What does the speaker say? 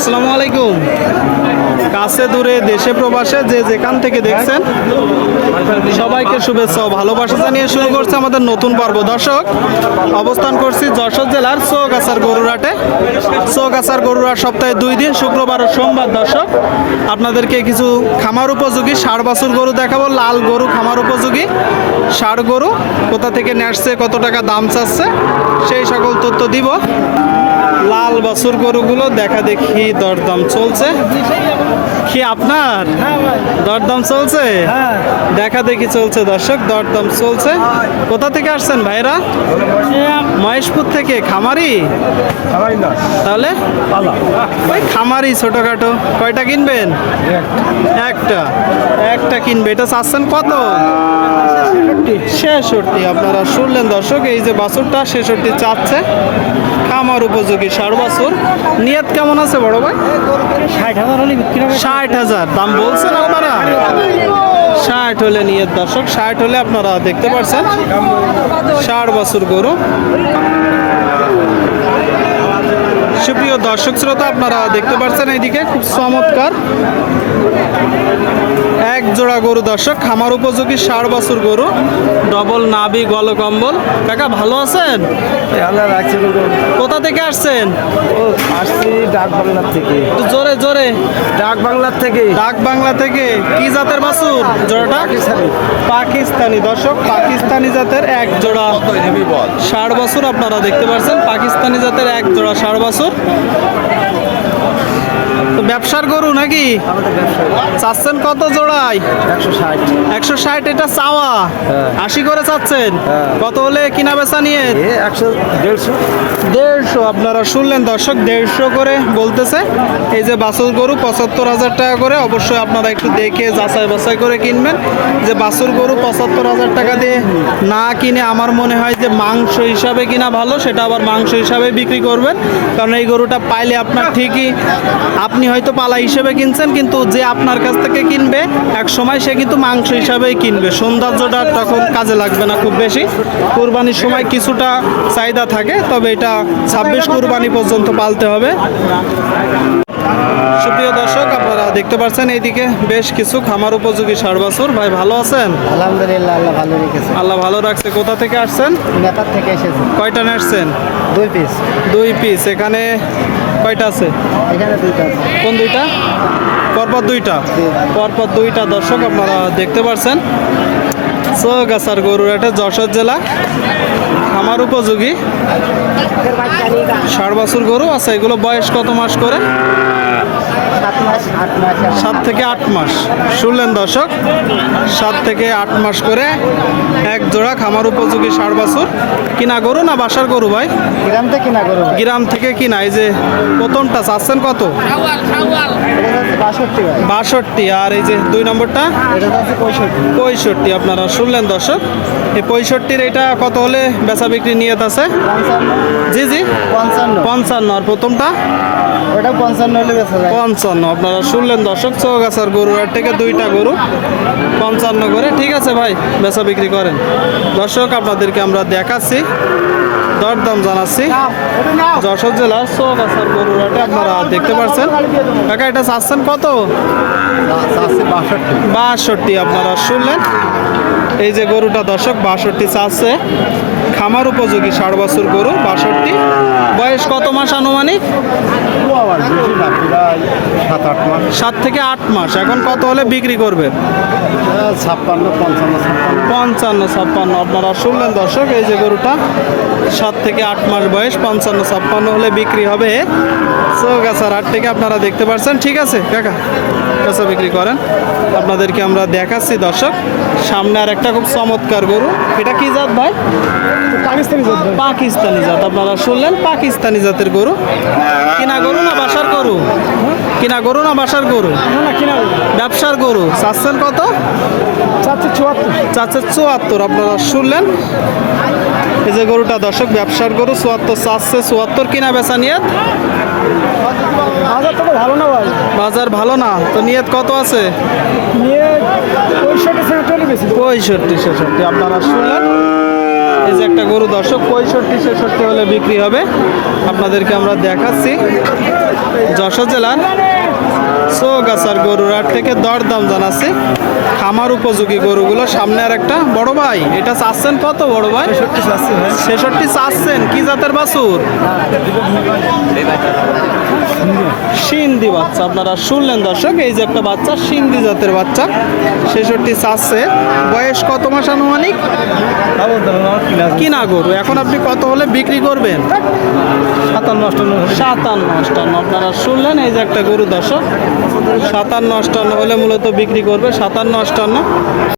আসসালামু আলাইকুম। কাছে দূরে দেশে প্রবাসে যে যেখান থেকে দেখছেন সবাইকে শুভেচ্ছা ও ভালোবাসা জানিয়ে শুরু করছে আমাদের নতুন পর্ব। দর্শক, অবস্থান করছি যশোর জেলার চৌগাছার গরুরহাটে। চৌগাছার গরুরহাট সপ্তাহে 2 দিন, শুক্রবার ও সোমবার। দর্শক, আপনাদেরকে কিছু খামার উপযোগী ষাঁড় বাছুর গরু দেখাবো। লাল গরু খামার উপযোগী ষাঁড় গরু কোথা থেকে নেসছে, কত টাকা দাম চাচ্ছে, সেই সকল তথ্য দিব। লাল বাছুর গরুগুলো দেখা দেখি দরদাম চলছে। কি আপনার দরদাম চলছে? দেখা দেখি চলছে দর্শক, দরদাম চলছে। কোথা থেকে আসছেন ভাইরা? মহেশপুর থেকে। খামারি? তাহলে ওই খামারি ছোটখাটো। কয়টা কিনবেন? একটা কিনবে। এটা চাচ্ছেন কত? 66। আপনারা শুনলেন দর্শক, এই যে বাছুরটা 66 চাচ্ছে। খামার উপযোগী ষাঁড় বাছুর। নিয়ত কেমন আছে বড় ভাই? 60,000 হলে বিক্রি হবে। 60,000 দাম বলছেন আপনারা? 60 হলে নিয়ত দর্শক, 60 হলে আপনারা দেখতে পাচ্ছেন ষাঁড় বাছুর গরু। সুপ্রিয় দর্শক শ্রোতা, আপনারা দেখতে পাচ্ছেন এইদিকে খুব চমৎকার এক জোড়া গরু দর্শক, খামার উপযোগী ষাঁড় বাছুর গরু। ডবল নাভি, গলকম্বল। কাকা ভালো আছেন? কোথা থেকে আসছেন? আসছি ডাক বাংলার থেকে। একটু জোরে জোরে। ডাক বাংলার থেকে। ডাক বাংলা থেকে। কি জাতের বাছুর জোড়াটা? পাকিস্তানি দর্শক, পাকিস্তানি জাতের এক জোড়া ষাঁড় বাছুর আপনারা দেখতে পাচ্ছেন। পাকিস্তানি জাতের এক জোড়া ষাঁড় বাছুর। তো ব্যবসার গরু নাকি? চাচ্ছেন কত জোড়ায়? 160। এটা চাওয়া 80 করে চাচ্ছেন। কত হলে কিনা বেচা নিয়ে? 150। আপনারা শুনলেন দর্শক, 150 করে বলতেছে। এই যে বাছুর গরু 75,000 টাকা করে। অবশ্যই আপনারা একটু দেখে যাচাই বাছাই করে কিনবেন। যে বাছুর গরু 75,000 টাকা দিয়ে না কিনে আমার মনে হয় যে মাংস হিসাবে কিনা ভালো, সেটা আবার মাংস হিসাবে বিক্রি করবেন। কারণ এই গরুটা পাইলে আপনার ঠিকই, আপনি হয়তো পালা হিসেবে কিনছেন, কিন্তু যে আপনার কাছ থেকে কিনবে এক সময় সে কিন্তু মাংস হিসাবেই কিনবে। সৌন্দর্যটা তখন কাজে লাগবে না খুব বেশি। কুরবানির সময় কিছুটা চাহিদা থাকে, তবে এটা 26 কুরবানি পর্যন্ত পালতে হবে। সুপ্রিয় দর্শক, আপনারা দেখতে পাচ্ছেন এইদিকে বেশ কিছু খামার উপযোগী ষাঁড় বাছুর। ভাই ভালো আছেন? আলহামদুলিল্লাহ, আল্লাহ ভালো রেখেছে। আল্লাহ ভালো রাখছে। কোথা থেকে আসছেন? নেপাল থেকে এসেছে। কয়টা নেসছেন? 2 পিস। 2 পিস। এখানে কয়টা আছে? এখানে 2টা আছে। কোন 2টা? পরপর 2টা। পরপর 2টা দর্শক আপনারা দেখতে পাচ্ছেন। চৌগাছার গরুরহাটে, যশোর জেলা। খামার উপযোগী ষাঁড় বাছুর গরু আছে। এগুলো বয়স কত মাস করে? 7 মাস 8 মাস। 7 থেকে 8 মাস। শুনলেন দর্শক, 7 থেকে 8 মাস করে এক জোড়া খামার উপযোগী ষাঁড় বাছুর। কিনা গরু না বাসার গরু ভাই? গ্রাম থেকে কিনা গরু। গ্রাম থেকে কিনা। এই যে প্রথমটা চাচ্ছেন কত? 62 62। আর এই যে 2 নম্বরটা? এটা হচ্ছে 65। 65। আপনারা শুনলেন দর্শক, এই 65-র এটা কত হলে বেচা বিক্রি নিয়ত আছে? 55। জি জি 55। আর প্রথমটা? ওটা 55 হলে বেচা যায়। 55। আপনারা শুনলেন দর্শক, চৌগাছার গরুরহাট থেকে 2টা গরু 55 করে। ঠিক আছে ভাই, বেচা বিক্রি করেন। দর্শক, আপনাদেরকে আমরা দেখাচ্ছি, দরদাম জানাচ্ছি। যশোর জেলার চৌগাছার গরুরহাটে আপনারা দেখতে পাচ্ছেন। কাকা এটা চাচ্ছেন কত? 62। আপনারা শুনলেন, এই যে গরুটা দর্শক 62 চাচ্ছে। খামার উপযোগী ষাঁড় বাছুর গরু 62। বয়স কত মাস আনুমানিক? 7 থেকে 8 মাস। এখন কত হলে বিক্রি করবেন? 55-56। আপনারা শুনলেন দর্শক, এই যে গরুটা 7 থেকে 8 মাস বয়স, 55-56 হলে বিক্রি হবে চৌগাছার হাট থেকে। আপনারা দেখতে পাচ্ছেন। ঠিক আছে কাকা, কাঁচা বিক্রি করেন। আপনাদেরকে আমরা দেখাচ্ছি দর্শক, সামনে আর একটা খুব চমৎকার গরু। এটা কি জাত ভাই? পাকিস্তানি জাত। আপনারা শুনলেন, পাকিস্তানি জাতের গরু। কিনা গরু না বাসার গরু? কিনা গরু না বাসার গরু? ব্যবসার গরু। চাচ্ছেন কত? 74। আপনারা শুনলেন, এই যে গরুটা দর্শক ব্যবসার গরু 74 চাচ্ছে। 74 কিনা বেচা নিয়ত? বাজার তো ভালো না ভাই। বাজার ভালো না তো নিয়ত কত আছে? নিয়ে 65-66। আপনারা শুনলেন, এই যে একটা গরু দর্শক 65-66 হলে বিক্রি হবে। আপনাদেরকে আমরা দেখাচ্ছি যশোর জেলার চৌগাছার গরুর হাট থেকে দরদাম জানাচ্ছি খামার উপযোগী গরুগুলো। সামনে আর একটা বড় ভাই, এটা চাচ্ছেন কত বড় ভাই? 66 চাচ্ছেন। কি জাতের বাছুর? সিন্ধি বাচ্চা। আপনারা শুনলেন দর্শক, এই যে একটা বাচ্চা সিন্ধি জাতের বাচ্চা, 66 চাচ্ছে। বয়স কত মাস আনুমানিক? কিনা গরু। এখন আপনি কত হলে বিক্রি করবেন? 57-58। আপনারা শুনলেন, এই যে একটা গরু দর্শক, 57-58 হলে মূলত বিক্রি করবে। 57-58।